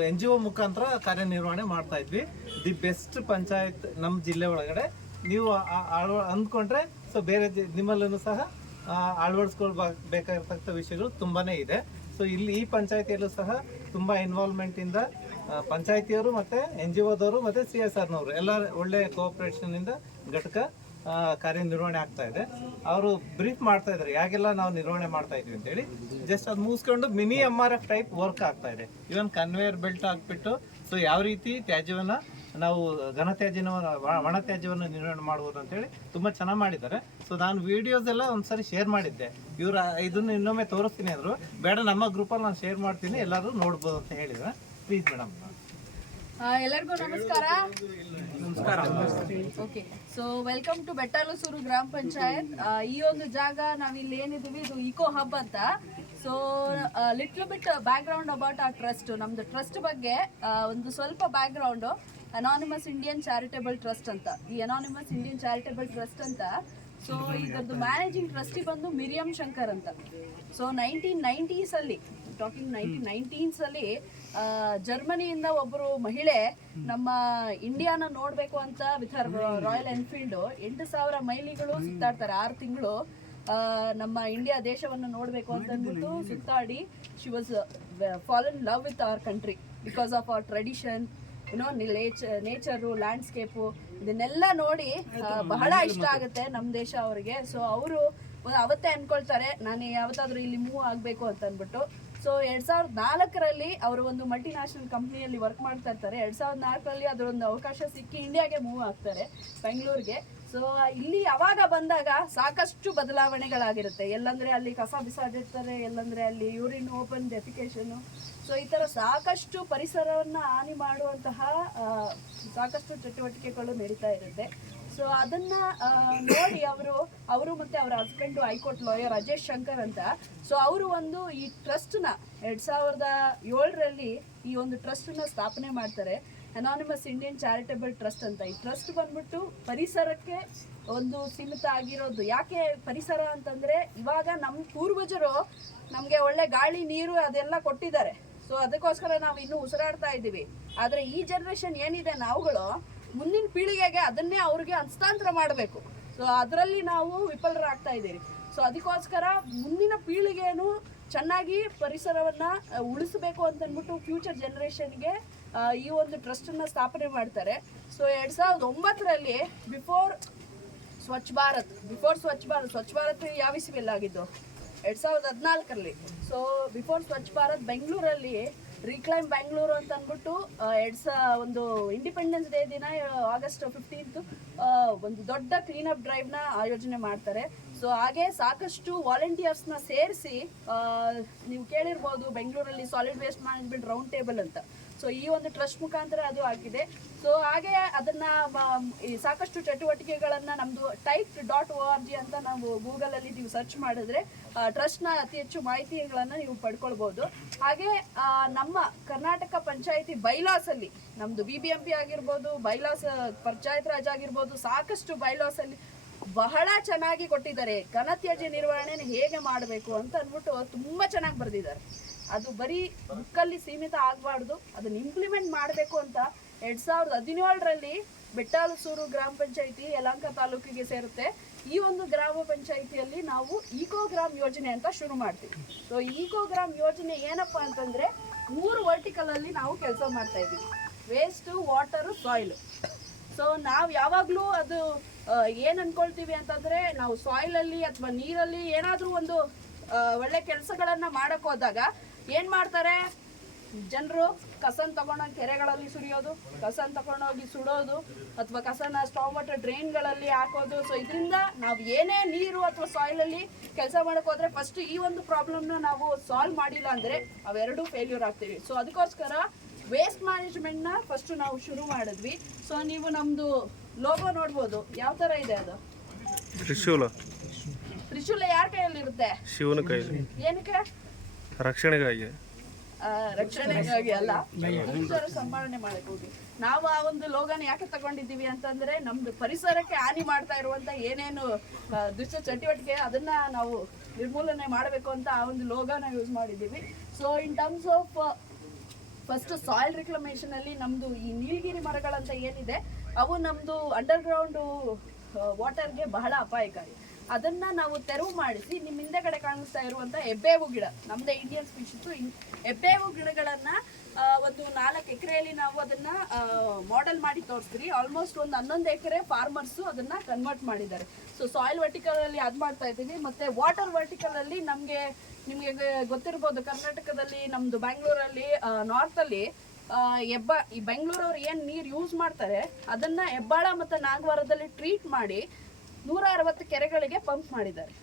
N G O ಮುಖಾಂತರ ಕಾರ್ಯನಿರ್ವಹಣೆ ಮಾಡ್ತಾ ಇದ್ವಿ. ದಿ ಬೆಸ್ಟ್ ಪಂಚಾಯತ್ ನಮ್ಮ ಜಿಲ್ಲೆ ಒಳಗಡೆ. ನೀವು ಅಂದ್ಕೊಂಡ್ರೆ ಸೊ ಬೇರೆ ನಿಮ್ಮಲ್ಲೂ ಸಹ ಅಳವಡಿಸ್ಕೊಳ್ಬೇಕಾಗಿರ್ತಕ್ಕಂಥ ವಿಷಯಗಳು ತುಂಬಾನೇ ಇದೆ. ಸೊ ಇಲ್ಲಿ ಈ ಪಂಚಾಯತಿಯಲ್ಲೂ ಸಹ ತುಂಬ ಇನ್ವಾಲ್ವ್ಮೆಂಟ್ ಇಂದ ಪಂಚಾಯತಿಯವರು ಮತ್ತೆ ಎನ್ ಜಿ ಒದವರು ಮತ್ತೆ ಸಿ ಎಸ್ ಆರ್ನವರು ಎಲ್ಲ ಒಳ್ಳೆ ಕೋಆಪರೇಷನ್ ಇಂದ ಘಟಕ ಕಾರ್ಯನಿರ್ವಹಣೆ ಆಗ್ತಾ ಇದೆ. ಅವರು ಬ್ರೀಫ್ ಮಾಡ್ತಾ ಇದ್ದಾರೆ. ಯಾಗೆಲ್ಲ ನಾವು ನಿರ್ವಹಣೆ ಮಾಡ್ತಾ ಇದೀವಿ ಅಂತೇಳಿ ಜಸ್ಟ್ ಅದು ಮುಗಿಸ್ಕೊಂಡು mini M R F type work ಆಗ್ತಾ ಇದೆ. ಇವನ್ ಕನ್ವೇಯರ್ ಬೆಲ್ಟ್ ಹಾಕ್ಬಿಟ್ಟು ಸೊ ಯಾವ ರೀತಿ ತ್ಯಾಜ್ಯವನ್ನು ನಾವು ಘನ ಒಣ ತ್ಯಾಜ್ಯವನ್ನು ನಿರ್ವಹಣೆ ಮಾಡುವುದು ಅಂತೇಳಿ ತುಂಬಾ ಚೆನ್ನಾಗಿ ಮಾಡಿದ್ದಾರೆ. ಸೊ ನಾನು ವಿಡಿಯೋಸ್ ಎಲ್ಲ ಒಂದ್ಸರಿ ಶೇರ್ ಮಾಡಿದ್ದೆ. ಇವ್ರ ಇದನ್ನ ಇನ್ನೊಮ್ಮೆ ತೋರಿಸ್ತೀನಿ ಅಂದ್ರು. ಬೇಡ, ನಮ್ಮ ಗ್ರೂಪಲ್ಲಿ ನಾನು ಶೇರ್ ಮಾಡ್ತೀನಿ ಎಲ್ಲರೂ ನೋಡ್ಬೋದು ಅಂತ ಹೇಳಿದ್ರೆ. ಪ್ಲೀಸ್ ಮೇಡಮ್ ಎಲ್ಲರಿಗೂ ನಮಸ್ಕಾರ. Okay so welcome to Bettalusuru ಗ್ರಾಮ ಪಂಚಾಯತ್ ಈ ಒಂದು ಜಾಗ ನಾವಿಲ್ಲಿ ಏನಿದೀವಿ ಇದು ಇಕೋ ಹಬ್ ಅಂತ. So little bit background about ಆ ಟ್ರಸ್ಟ್ ನಮ್ದು ಟ್ರಸ್ಟ್ ಬಗ್ಗೆ ಒಂದು ಸ್ವಲ್ಪ back anonymous Indian charitable trust ಅಂತ. ಈ ಅನಾನಿಮಸ್ ಇಂಡಿಯನ್ ಚಾರಿಟೇಬಲ್ ಟ್ರಸ್ಟ್ ಅಂತ ಸೊ ಇದರದ್ದು ಮ್ಯಾನೇಜಿಂಗ್ ಟ್ರಸ್ಟಿ ಬಂದು ಮಿರಿಯಂ ಶಂಕರ್ ಅಂತ. ಸೊ ನೈನ್ಟೀನ್ ನೈಂಟೀಸಲ್ಲಿ ಟಾಕಿಂಗ್ ನೈನ್ಟೀನ್ ಅಲ್ಲಿ ಜರ್ಮನಿಯಿಂದ ಒಬ್ಬರು ಮಹಿಳೆ ನಮ್ಮ ಇಂಡಿಯಾನ ನೋಡ್ಬೇಕು ಅಂತ ವಿತ್ ರಾಯಲ್ ಎನ್ಫೀಲ್ಡ್ ಎಂಟು ಸಾವಿರ ಮೈಲಿಗಳು ಸುತ್ತಾಡ್ತಾರೆ ಆರು ತಿಂಗಳು. ನಮ್ಮ ಇಂಡಿಯಾ ದೇಶವನ್ನು ನೋಡ್ಬೇಕು ಅಂತ ಅಂದ್ಬಿಟ್ಟು ಸುತ್ತಾಡಿ she was fallen love with our country because of our tradition ಏನೋ ನೇಚರ್ ನೇಚರು ಲ್ಯಾಂಡ್ಸ್ಕೇಪು ಇದನ್ನೆಲ್ಲ ನೋಡಿ ಬಹಳ ಇಷ್ಟ ಆಗುತ್ತೆ ನಮ್ಮ ದೇಶ ಅವರಿಗೆ. ಸೊ ಅವರು ಅವತ್ತೇ ಅನ್ಕೊಳ್ತಾರೆ ನಾನು ಯಾವತ್ತಾದ್ರೂ ಇಲ್ಲಿ ಮೂವ್ ಆಗಬೇಕು ಅಂತ ಅಂದ್ಬಿಟ್ಟು. ಸೊ ಎರಡ್ ಸಾವಿರದ ನಾಲ್ಕರಲ್ಲಿ ಅವರು ಒಂದು ಮಲ್ಟಿ ನ್ಯಾಷನಲ್ ಕಂಪ್ನಿಯಲ್ಲಿ ವರ್ಕ್ ಮಾಡ್ತಾ ಇರ್ತಾರೆ. ಎರಡ್ ಸಾವಿರದ ನಾಲ್ಕರಲ್ಲಿ ಅದರೊಂದು ಅವಕಾಶ ಸಿಕ್ಕಿ ಇಂಡಿಯಾಗೆ ಮೂವ್ ಆಗ್ತಾರೆ ಬೆಂಗಳೂರಿಗೆ ಸೊ ಇಲ್ಲಿ ಯಾವಾಗ ಬಂದಾಗ ಸಾಕಷ್ಟು ಬದಲಾವಣೆಗಳಾಗಿರುತ್ತೆ. ಎಲ್ಲಂದ್ರೆ ಅಲ್ಲಿ ಕಸ ಬಿಸಾಡಿರ್ತಾರೆ, ಎಲ್ಲಂದ್ರೆ ಅಲ್ಲಿ ಯೂರಿನ್ ಓಪನ್ ಡೆಫಿಕೇಶನ್ ಸೊ ಈ ಥರ ಸಾಕಷ್ಟು ಪರಿಸರವನ್ನು ಹಾನಿ ಮಾಡುವಂತಹ ಸಾಕಷ್ಟು ಚಟುವಟಿಕೆಗಳು ನಡೀತಾ ಇರುತ್ತೆ. ಸೊ ಅದನ್ನ ನೋಡಿ ಅವರು ಅವರು ಮತ್ತೆ ಅವರ husband high court lawyer Ajesh Shankar ಅಂತ. ಸೊ ಅವರು ಒಂದು ಈ ಟ್ರಸ್ಟ್ನ ಎರಡ್ ಸಾವಿರದ ಏಳರಲ್ಲಿ ಈ ಒಂದು ಟ್ರಸ್ಟ್ನ ಸ್ಥಾಪನೆ ಮಾಡ್ತಾರೆ. ಅನಾನಿಮಸ್ ಇಂಡಿಯನ್ ಚಾರಿಟೇಬಲ್ ಟ್ರಸ್ಟ್ ಅಂತ. ಈ ಟ್ರಸ್ಟ್ ಬಂದ್ಬಿಟ್ಟು ಪರಿಸರಕ್ಕೆ ಒಂದು ಸೀಮಿತ ಆಗಿರೋದು. ಯಾಕೆ ಪರಿಸರ ಅಂತಂದ್ರೆ, ಇವಾಗ ನಮ್ಮ ಪೂರ್ವಜರು ನಮಗೆ ಒಳ್ಳೆ ಗಾಳಿ, ನೀರು ಅದೆಲ್ಲ ಕೊಟ್ಟಿದ್ದಾರೆ. ಸೊ ಅದಕ್ಕೋಸ್ಕರ ನಾವು ಇನ್ನೂ ಉಸಿರಾಡ್ತಾ ಇದ್ದೀವಿ. ಆದರೆ ಈ ಜನರೇಷನ್ ಏನಿದೆ, ನಾವುಗಳು ಮುಂದಿನ ಪೀಳಿಗೆಗೆ ಅದನ್ನೇ ಅವ್ರಿಗೆ ಹಸ್ತಾಂತರ ಮಾಡಬೇಕು. ಸೊ ಅದರಲ್ಲಿ ನಾವು ವಿಫಲರಾಗ್ತಾ ಇದ್ದೀರಿ. ಸೊ ಅದಕ್ಕೋಸ್ಕರ ಮುಂದಿನ ಪೀಳಿಗೆಯನ್ನು ಚೆನ್ನಾಗಿ ಪರಿಸರವನ್ನ ಉಳಿಸಬೇಕು ಉಳಿಸ್ಬೇಕು ಅಂತ ಅಂದ್ಬಿಟ್ಟು ಫ್ಯೂಚರ್ ಜನರೇಷನ್ಗೆ ಈ ಒಂದು ಟ್ರಸ್ಟನ್ನು ಸ್ಥಾಪನೆ ಮಾಡ್ತಾರೆ. ಸೊ ಎರಡು ಸಾವಿರದ ಒಂಬತ್ತರಲ್ಲಿ ಬಿಫೋರ್ ಸ್ವಚ್ಛ ಭಾರತ್ ಬಿಫೋರ್ ಸ್ವಚ್ಛ ಭಾರತ್ ಸ್ವಚ್ಛ ಭಾರತ್ ಯಾವ ಇಸ್ವಿಯಲ್ಲಿ ಆಗಿದ್ದು? ಎರಡು ಸಾವಿರದ ಹದಿನಾಲ್ಕರಲ್ಲಿ. ಸೊ ಬಿಫೋರ್ ಸ್ವಚ್ಛ ಭಾರತ್ ಬೆಂಗಳೂರಲ್ಲಿ ರೀಕ್ಲೈಮ್ ಬೆಂಗಳೂರು ಅಂತ ಅಂದ್ಬಿಟ್ಟು ಎರಡ್ ಸಾ, ಒಂದು ಇಂಡಿಪೆಂಡೆನ್ಸ್ ಡೇ ದಿನ ಆಗಸ್ಟ್ ಫಿಫ್ಟೀನ್ತ್ ಒಂದು ದೊಡ್ಡ ಕ್ಲೀನಪ್ ಡ್ರೈವ್ನ ಆಯೋಜನೆ ಮಾಡ್ತಾರೆ. ಸೊ ಹಾಗೆ ಸಾಕಷ್ಟು ವಾಲಂಟಿಯರ್ಸ್ನ ಸೇರಿಸಿ ನೀವು ಕೇಳಿರ್ಬೋದು ಬೆಂಗಳೂರಲ್ಲಿ solid waste management round table ಅಂತ. ಸೊ ಈ ಒಂದು ಟ್ರಸ್ಟ್ ಮುಖಾಂತರ ಅದು ಆಗಿದೆ. ಸೊ ಹಾಗೆ ಅದನ್ನ ಸಾಕಷ್ಟು ಚಟುವಟಿಕೆಗಳನ್ನ ನಮ್ದು type dot O R G ಅಂತ ನಾವು ಗೂಗಲ್ ಅಲ್ಲಿ ನೀವು ಸರ್ಚ್ ಮಾಡಿದ್ರೆ ಟ್ರಸ್ಟ್ನ ಅತಿ ಹೆಚ್ಚು ಮಾಹಿತಿಗಳನ್ನ ನೀವು ಪಡ್ಕೊಳ್ಬಹುದು ಹಾಗೆ ನಮ್ಮ ಕರ್ನಾಟಕ ಪಂಚಾಯತಿ ಬೈಲಾಸ್ ಅಲ್ಲಿ, ನಮ್ದು ಬಿ ಬಿ ಎಂ ಪಿ ಆಗಿರ್ಬೋದು ಬೈಲಾಸ್ ಪಂಚಾಯತ್ ರಾಜ್ ಆಗಿರ್ಬೋದು, ಸಾಕಷ್ಟು ಬೈಲಾಸ್ ಅಲ್ಲಿ ಬಹಳ ಚೆನ್ನಾಗಿ ಕೊಟ್ಟಿದ್ದಾರೆ. ಘನತ್ಯಾಜ್ಯ ನಿರ್ವಹಣೆನ ಹೇಗೆ ಮಾಡಬೇಕು ಅಂತ ಅಂದ್ಬಿಟ್ಟು ತುಂಬಾ ಚೆನ್ನಾಗಿ ಬರೆದಿದ್ದಾರೆ. ಅದು ಬರೀ ಬುಕ್ಕಲ್ಲಿ ಸೀಮಿತ ಆಗಬಾರ್ದು. ಅದನ್ನ ಇಂಪ್ಲಿಮೆಂಟ್ ಮಾಡಬೇಕು ಅಂತ ಎರಡು ಸಾವಿರದ ಹದಿನೇಳರಲ್ಲಿ ಬೆಟ್ಟಾಲಸೂರು ಗ್ರಾಮ ಪಂಚಾಯಿತಿ ಯಲಹಂಕ ತಾಲೂಕಿಗೆ ಸೇರುತ್ತೆ. ಈ ಒಂದು ಗ್ರಾಮ ಪಂಚಾಯಿತಿಯಲ್ಲಿ ನಾವು ಈಕೋಗ್ರಾಮ್ ಯೋಜನೆ ಅಂತ ಶುರು ಮಾಡ್ತೀವಿ. ಸೊ ಈಕೋಗ್ರಾಮ್ ಯೋಜನೆ ಏನಪ್ಪಾ ಅಂತಂದ್ರೆ ಮೂರು ವರ್ಟಿಕಲ್ ಅಲ್ಲಿ ನಾವು ಕೆಲಸ ಮಾಡ್ತಾ ಇದ್ದೀವಿ. ವೇಸ್ಟ್ ವಾಟರ್ ಸಾಯಿಲ್ ಸೊ ನಾವು ಯಾವಾಗಲೂ ಅದು ಏನು ಅಂದ್ಕೊಳ್ತೀವಿ ಅಂತಂದರೆ ನಾವು ಸಾಯಿಲ್ ಅಲ್ಲಿ ಅಥವಾ ನೀರಲ್ಲಿ ಏನಾದರೂ ಒಂದು ಒಳ್ಳೆ ಕೆಲಸಗಳನ್ನು ಮಾಡಕ್ ಹೋದಾಗ ಏನ್ ಮಾಡ್ತಾರೆ? ಜನರು ಕಸನ್ ತಗೊಂಡೋಗಿ ಕೆರೆಗಳಲ್ಲಿ ಸುರಿಯೋದು ಕಸನ್ ತಗೊಂಡೋಗಿ ಸುಡೋದು ಅಥವಾ ಕಸನ ಸ್ಟಾವ್ ವಾಟರ್ ಡ್ರೈನ್ಗಳಲ್ಲಿ ಹಾಕೋದು. ಸೊ ಇದರಿಂದ ನಾವು ಏನೇ ನೀರು ಅಥವಾ ಸಾಯಿಲ್ ಅಲ್ಲಿ ಕೆಲಸ ಮಾಡಕ್ ಹೋದ್ರೆ ಫಸ್ಟ್ ಈ ಒಂದು ಪ್ರಾಬ್ಲಮ್ನ ನಾವು ಸಾಲ್ವ್ ಮಾಡಿಲ್ಲ ಅಂದ್ರೆ ಅವೆರಡೂ ಫೇಲ್ಯೂರ್ ಆಗ್ತೀವಿ. ಸೊ ಅದಕ್ಕೋಸ್ಕರ ವೇಸ್ಟ್ ಮ್ಯಾನೇಜ್ಮೆಂಟ್ನ ಫಸ್ಟ್ ನಾವು ಶುರು ಮಾಡಿದ್ವಿ. ಸೊ ನೀವು ನಮ್ಮದು ಲೋಗೋ ನೋಡ್ಬೋದು. ಯಾವ ತರ ಇದೆ ಅದು? ತ್ರಿಶೂಲ. ತ್ರಿಶೂಲ ಯಾರ ಕೈಯಲ್ಲಿರುತ್ತೆ? ಶಿವನ ಕೈಯಲ್ಲಿ. ಏನಕ್ಕೆ? ರಕ್ಷಣೆಗಾಗಿ? ರಕ್ಷಣೆಗಾಗಿ ಅಲ್ಲ ಪರಿಸರ ಹೋಗಿ ನಾವು ಆ ಒಂದು ಲೋಗನ್ ಯಾಕೆ ತಗೊಂಡಿದ್ದೀವಿ ಅಂತಂದ್ರೆ, ನಮ್ದು ಪರಿಸರಕ್ಕೆ ಹಾನಿ ಮಾಡ್ತಾ ಇರುವಂತ ಏನೇನು ದುಷ್ಟ ಚಟುವಟಿಕೆ, ಅದನ್ನ ನಾವು ನಿರ್ಮೂಲನೆ ಮಾಡಬೇಕು ಅಂತ ಆ ಒಂದು ಲೋಗನ ಯೂಸ್ ಮಾಡಿದ್ದೀವಿ. So in terms of first soil reclamation ಅಲ್ಲಿ ನಮ್ದು ಈ ನೀಲಗಿರಿ ಮರಗಳಂತ ಏನಿದೆ, ಅವು ನಮ್ದು ಅಂಡರ್ ಗ್ರೌಂಡ್ ವಾಟರ್ಗೆ ಬಹಳ ಅಪಾಯಕಾರಿ. ಅದನ್ನ ನಾವು ತೆರವು ಮಾಡಿಸಿ ನಿಮ್ಮ ಹಿಂದೆಗಡೆ ಕಾಣಿಸ್ತಾ ಇರುವಂತ ಎಬ್ಬೇವು ಗಿಡ. ನಮ್ದೇ ಇಂಡಿಯನ್ ಸ್ಪೀಶಿಸ್ ಎಬ್ಬೇವು ಗಿಡಗಳನ್ನ ಒಂದು ನಾಲ್ಕು ಎಕರೆಯಲ್ಲಿ ನಾವು ಅದನ್ನ ಮಾಡೆಲ್ ಮಾಡಿ ತೋರಿಸ್ತೀರಿ. ಆಲ್ಮೋಸ್ಟ್ ಒಂದು ಹನ್ನೊಂದು ಎಕರೆ ಫಾರ್ಮರ್ಸ್ ಅದನ್ನ ಕನ್ವರ್ಟ್ ಮಾಡಿದ್ದಾರೆ. ಸೊ ಸಾಯಿಲ್ ವರ್ಟಿಕಲ್ ಅಲ್ಲಿ ಅದ್ ಮಾಡ್ತಾ ಇದ್ದೀವಿ. ಮತ್ತೆ ವಾಟರ್ ವರ್ಟಿಕಲ್ ಅಲ್ಲಿ ನಮ್ಗೆ ನಿಮಗೆ ಗೊತ್ತಿರ್ಬೋದು ಕರ್ನಾಟಕದಲ್ಲಿ ನಮ್ದು ಬ್ಯಾಂಗ್ಳೂರಲ್ಲಿ ನಾರ್ತ್ ಅಲ್ಲಿ ಆ, ಹೆಬ್ಬ ಈ ಬೆಂಗಳೂರವ್ರು ಏನು ನೀರು ಯೂಸ್ ಮಾಡ್ತಾರೆ ಅದನ್ನ ಹೆಬ್ಬಾಳ ಮತ್ತೆ ನಾಗವಾರದಲ್ಲಿ ಟ್ರೀಟ್ ಮಾಡಿ ನೂರ ಅರವತ್ತು ಕೆರೆಗಳಿಗೆ ಪಂಪ್ ಮಾಡಿದ್ದಾರೆ.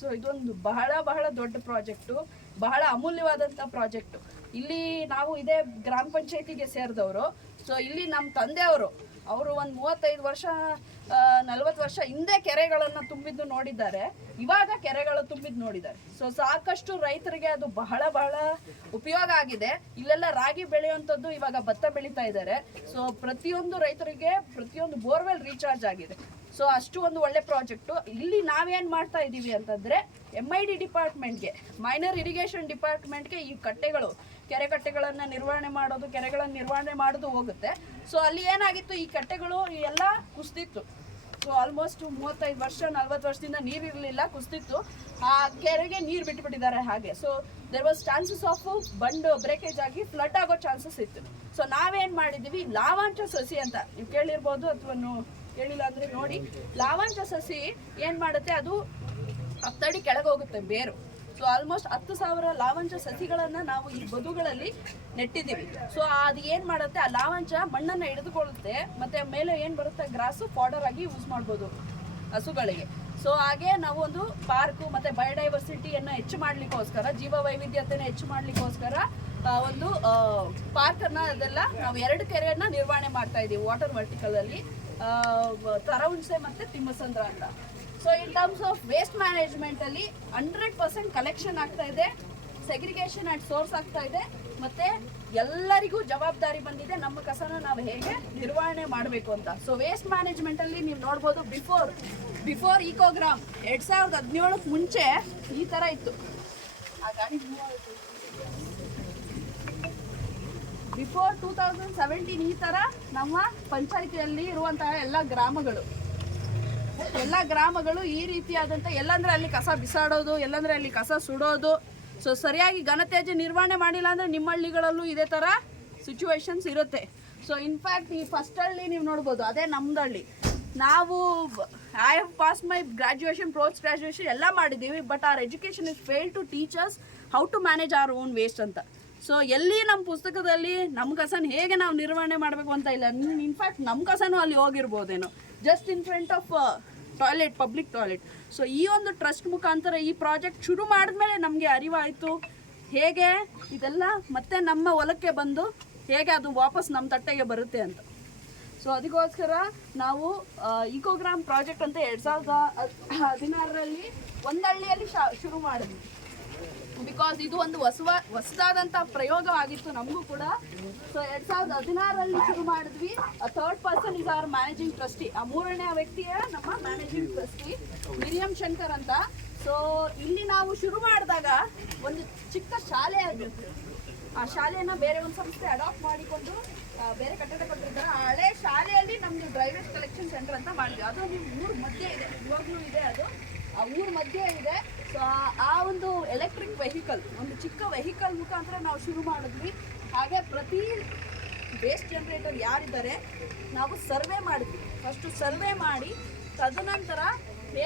ಸೊ ಇದೊಂದು ಬಹಳ ಬಹಳ ದೊಡ್ಡ ಪ್ರಾಜೆಕ್ಟು, ಬಹಳ ಅಮೂಲ್ಯವಾದಂಥ ಪ್ರಾಜೆಕ್ಟು. ಇಲ್ಲಿ ನಾವು ಇದೇ ಗ್ರಾಮ ಪಂಚಾಯತಿಗೆ ಸೇರಿದವರು. ಸೊ ಇಲ್ಲಿ ನಮ್ಮ ತಂದೆಯವರು, ಅವರು ಒಂದು ಮೂವತ್ತೈದು ವರ್ಷ ನಲವತ್ತು ವರ್ಷ ಹಿಂದೆ ಕೆರೆಗಳನ್ನು ತುಂಬಿದ್ದು ನೋಡಿದ್ದಾರೆ. ಇವಾಗ ಕೆರೆಗಳು ತುಂಬಿದ್ದು ನೋಡಿದ್ದಾರೆ. ಸೊ ಸಾಕಷ್ಟು ರೈತರಿಗೆ ಅದು ಬಹಳ ಬಹಳ ಉಪಯೋಗ ಆಗಿದೆ. ಇಲ್ಲೆಲ್ಲ ರಾಗಿ ಬೆಳೆಯುವಂಥದ್ದು ಇವಾಗ ಭತ್ತ ಬೆಳೀತಾ ಇದ್ದಾರೆ. ಸೊ ಪ್ರತಿಯೊಂದು ರೈತರಿಗೆ ಪ್ರತಿಯೊಂದು ಬೋರ್ವೆಲ್ ರೀಚಾರ್ಜ್ ಆಗಿದೆ. ಸೊ ಅಷ್ಟು ಒಂದು ಒಳ್ಳೆ ಪ್ರಾಜೆಕ್ಟು. ಇಲ್ಲಿ ನಾವೇನು ಮಾಡ್ತಾ ಇದ್ದೀವಿ ಅಂತಂದರೆ ಎಂ ಐ ಡಿ ಡಿಪಾರ್ಟ್ಮೆಂಟ್ಗೆ ಮೈನರ್ ಇರಿಗೇಷನ್ ಡಿಪಾರ್ಟ್ಮೆಂಟ್ಗೆ ಈ ಕಟ್ಟೆಗಳು, ಕೆರೆ ಕಟ್ಟೆಗಳನ್ನು ನಿರ್ವಹಣೆ ಮಾಡೋದು, ಕೆರೆಗಳನ್ನು ನಿರ್ವಹಣೆ ಮಾಡೋದು ಹೋಗುತ್ತೆ. ಸೊ ಅಲ್ಲಿ ಏನಾಗಿತ್ತು, ಈ ಕಟ್ಟೆಗಳು ಎಲ್ಲ ಕುಸ್ತಿತ್ತು. ಸೊ ಆಲ್ಮೋಸ್ಟ್ ಮೂವತ್ತೈದು ವರ್ಷ, ನಲ್ವತ್ತು ವರ್ಷದಿಂದ ನೀರಿರಲಿಲ್ಲ, ಕುಸ್ತಿತ್ತು. ಆ ಕೆರೆಗೆ ನೀರು ಬಿಟ್ಬಿಟ್ಟಿದ್ದಾರೆ ಹಾಗೆ. So there was chances of bund breakage ಆಗಿ ಫ್ಲಡ್ ಆಗೋ ಚಾನ್ಸಸ್ ಇತ್ತು. ಸೊ ನಾವೇನ್ ಮಾಡಿದೀವಿ, ಲಾವಾಂಚ ಸಸಿ ಅಂತ, ನೀವು ಕೇಳಿರ್ಬೋದು ಅಥವಾ ಕೇಳಿಲ್ಲ ಅಂದ್ರೆ ನೋಡಿ ಲಾವಾಂಶ ಸಸಿ ಏನ್ ಮಾಡುತ್ತೆ? ಅದು ಹತ್ತಡಿ ಕೆಳಗೆ ಹೋಗುತ್ತೆ ಬೇರು. ಸೊ ಆಲ್ಮೋಸ್ಟ್ ಹತ್ತು ಸಾವಿರ ಲಾವಂಚ ಸಸಿಗಳನ್ನ ನಾವು ಈ ಬದುಗಳಲ್ಲಿ ನೆಟ್ಟಿದ್ದೀವಿ. ಸೊ ಅದು ಏನ್ ಮಾಡುತ್ತೆ? ಆ ಲಾವಂಚ ಮಣ್ಣನ್ನ ಹಿಡಿದುಕೊಳ್ಳುತ್ತೆ ಮತ್ತೆ ಮೇಲೆ ಏನ್ ಬರುತ್ತೆ? ಗ್ರಾಸು ಪೌಡರ್ ಆಗಿ ಯೂಸ್ ಮಾಡ್ಬೋದು ಹಸುಗಳಿಗೆ. ಸೊ ಹಾಗೆ ನಾವು ಒಂದು ಪಾರ್ಕು ಮತ್ತೆ ಬಯೋಡೈವರ್ಸಿಟಿಯನ್ನು ಹೆಚ್ಚು ಮಾಡ್ಲಿಕ್ಕೋಸ್ಕರ ಜೀವ ವೈವಿಧ್ಯತೆಯನ್ನು ಹೆಚ್ಚು ಮಾಡ್ಲಿಕ್ಕೋಸ್ಕರ ಒಂದು ಪಾರ್ಕ್ ಅನ್ನ ಅದೆಲ್ಲ ನಾವು ಎರಡು ಕೆರೆಯನ್ನ ನಿರ್ವಹಣೆ ಮಾಡ್ತಾ ಇದೀವಿ ವಾಟರ್ ವರ್ಟಿಕಲ್ ಅಲ್ಲಿ. ಆ, ವ- ತರಹುಣಸೆ ಮತ್ತೆ ತಿಮ್ಮಸಂದ್ರ ಅಂತ. So in terms of waste management ಅಲ್ಲಿ ಹಂಡ್ರೆಡ್ ಪರ್ಸೆಂಟ್ ಕಲೆಕ್ಷನ್ ಆಗ್ತಾ ಇದೆ ಸೆಗ್ರಿಗೇಷನ್ ಅಂಡ್ ಸೋರ್ಸ್ ಆಗ್ತಾ ಇದೆ, ಮತ್ತೆ ಎಲ್ಲರಿಗೂ ಜವಾಬ್ದಾರಿ ಬಂದಿದೆ ನಮ್ಮ ಕಸನ ನಾವು ಹೇಗೆ ನಿರ್ವಹಣೆ ಮಾಡಬೇಕು ಅಂತ. ಸೊ ವೇಸ್ಟ್ ಮ್ಯಾನೇಜ್ಮೆಂಟ್ ಅಲ್ಲಿ ನೀವು ನೋಡ್ಬೋದು ಬಿಫೋರ್ ಬಿಫೋರ್ ಇಕೋಗ್ರಾಮ್ ಎರಡು ಸಾವಿರದ ಹದಿನೇಳಕ್ಕೆ ಮುಂಚೆ ಈ ತರ ಇತ್ತು. ಆ ಗಾಡಿ. ಬಿಫೋರ್ ಟೂ ತೌಸಂಡ್ ಸೆವೆಂಟೀನ್ ಈ ತರ ನಮ್ಮ ಪಂಚಾಯಿತಿಯಲ್ಲಿ ಇರುವಂತಹ ಎಲ್ಲ ಗ್ರಾಮಗಳು. ಎಲ್ಲ ಗ್ರಾಮಗಳು ಈ ರೀತಿಯಾದಂಥ ಎಲ್ಲಂದ್ರೆ ಅಲ್ಲಿ ಕಸ ಬಿಸಾಡೋದು, ಎಲ್ಲಂದ್ರೆ ಅಲ್ಲಿ ಕಸ ಸುಡೋದು. ಸೊ ಸರಿಯಾಗಿ ಘನತ್ಯಾಜ್ಯ ನಿರ್ವಹಣೆ ಮಾಡಿಲ್ಲ ಅಂದ್ರೆ ನಿಮ್ಮ ಹಳ್ಳಿಗಳಲ್ಲೂ ಇದೇ ಥರ ಸಿಚುವೇಶನ್ಸ್ ಇರುತ್ತೆ. ಸೊ ಇನ್ಫ್ಯಾಕ್ಟ್ ಈ ಫಸ್ಟ್ ಹಳ್ಳಿ ನೀವು ನೋಡ್ಬೋದು, ಅದೇ ನಮ್ದು ಹಳ್ಳಿ. ನಾವು I have pass my graduation post graduation ಎಲ್ಲ ಮಾಡಿದ್ದೀವಿ but our education is fail to teachers how to manage our own waste ಅಂತ. ಸೊ ಎಲ್ಲಿ ನಮ್ಮ ಪುಸ್ತಕದಲ್ಲಿ ನಮ್ಮ ಕಸನ ಹೇಗೆ ನಾವು ನಿರ್ವಹಣೆ ಮಾಡಬೇಕು ಅಂತ ಇಲ್ಲ. ಇನ್ಫ್ಯಾಕ್ಟ್ ನಮ್ಮ ಕಸನೂ ಅಲ್ಲಿ ಹೋಗಿರ್ಬೋದೇನೋ. Just in front of toilet public toilet so ಈ ಒಂದು ಟ್ರಸ್ಟ್ ಮುಖಾಂತರ ಈ ಪ್ರಾಜೆಕ್ಟ್ ಶುರು ಮಾಡಿದ್ಮೇಲೆ ನಮಗೆ ಅರಿವಾಯಿತು. ಹೇಗೆ? ಇದೆಲ್ಲ ಮತ್ತೆ ನಮ್ಮ ಹೊಲಕ್ಕೆ ಬಂದು ಹೇಗೆ ಅದು ವಾಪಸ್ ನಮ್ಮ ತಟ್ಟೆಗೆ ಬರುತ್ತೆ ಅಂತ. ಸೊ ಅದಕ್ಕೋಸ್ಕರ ನಾವು ಇಕೋಗ್ರಾಮ್ ಪ್ರಾಜೆಕ್ಟ್ ಅಂತ ಎರಡು ಸಾವಿರದ ಹದಿನಾರರಲ್ಲಿ ಒಂದಳ್ಳಿಯಲ್ಲಿ ಶಾ, ಶುರು ಮಾಡಿದ್ವಿ. ಬಿಕಾಸ್ ಇದು ಒಂದು ಹೊಸವ ಹೊಸದಾದಂಥ ಪ್ರಯೋಗ ಆಗಿತ್ತು ನಮಗೂ ಕೂಡ. ಸೊ ಎರಡ್ ಸಾವಿರದ ಹದಿನಾರರಲ್ಲಿ ಶುರು ಮಾಡಿದ್ವಿ. Third person is our managing trustee ಆ ಮೂರನೇ ವ್ಯಕ್ತಿಯ ನಮ್ಮ ಮ್ಯಾನೇಜಿಂಗ್ ಟ್ರಸ್ಟಿ ಮಿರಿಯಂ ಶಂಕರ್ ಅಂತ. ಸೊ ಇಲ್ಲಿ ನಾವು ಶುರು ಮಾಡಿದಾಗ ಒಂದು ಚಿಕ್ಕ ಶಾಲೆ ಆಗಿತ್ತು. ಆ ಶಾಲೆಯನ್ನ ಬೇರೆ ಒಂದು ಸಂಸ್ಥೆ ಅಡಾಪ್ಟ್ ಮಾಡಿಕೊಂಡು ಬೇರೆ ಕಟ್ಟಡ ಕಟ್ಟಿರ್ತಾರೆ. ಆ ಹಳೆ ಶಾಲೆಯಲ್ಲಿ ನಮ್ದು ಡ್ರೈವೇಜ್ ಕಲೆಕ್ಷನ್ ಸೆಂಟರ್ ಅಂತ ಮಾಡಿದ್ವಿ. ಅದು ಊರ್ ಮಧ್ಯೆ ಇದೆ. ಇವಾಗಲೂ ಇದೆ ಅದು. ಆ ಊರ್ ಮಧ್ಯೆ ಇದೆ. ಸೊ ಆ ಒಂದು ಎಲೆಕ್ಟ್ರಿಕ್ ವೆಹಿಕಲ್ ಒಂದು ಚಿಕ್ಕ ವೆಹಿಕಲ್ ಮುಖಾಂತರ ನಾವು ಶುರು ಮಾಡಿದ್ವಿ. ಹಾಗೆ ಪ್ರತಿ ವೇಸ್ಟ್ ಜನರೇಟರ್ ಯಾರಿದ್ದಾರೆ, ನಾವು ಸರ್ವೆ ಮಾಡಿದ್ವಿ. ಫಸ್ಟು ಸರ್ವೆ ಮಾಡಿ, ತದನಂತರ